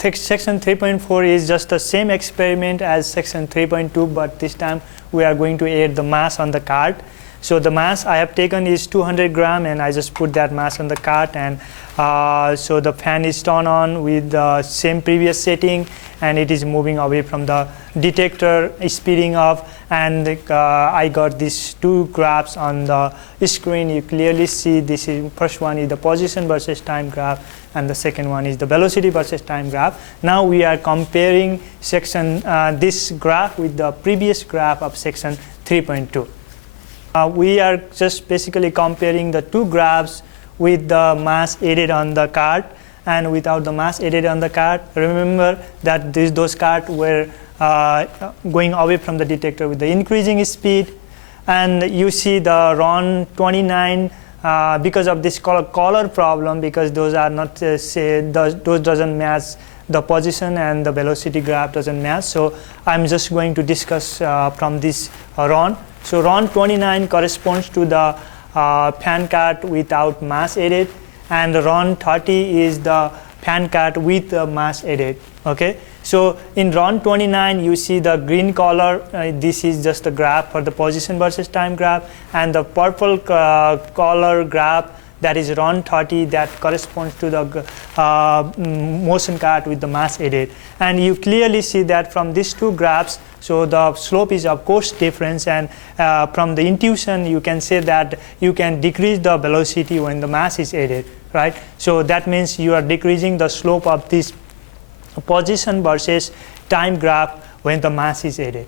section 3.4 is just the same experiment as section 3.2, but this time we are going to add the mass on the cart. So the mass I have taken is 200 gram, and I just put that mass on the cart, and so the fan is turned on with the same previous setting, and it is moving away from the detector, speeding up, and I got these two graphs on the screen. You clearly see this is first one is the position versus time graph, and the second one is the velocity versus time graph. Now we are comparing section this graph with the previous graph of section 3.2. We are just basically comparing the two graphs with the mass added on the cart and without the mass added on the cart. Remember that those carts were going away from the detector with the increasing speed, and you see the RON 29 because of this color problem, because those are not those doesn't match the position and the velocity graph doesn't match. So I'm just going to discuss from this RON. So RON 29 corresponds to the fan cart without mass added, and RON 30 is the fan cart with mass added. Okay, so in RON 29 you see the green color, this is just the graph for the position versus time graph, and the purple color graph, that is RON 30, that corresponds to the motion cart with the mass added. And you clearly see that from these two graphs, so the slope is of course different, and from the intuition you can say that you can decrease the velocity when the mass is added, right? So that means you are decreasing the slope of this position versus time graph when the mass is added.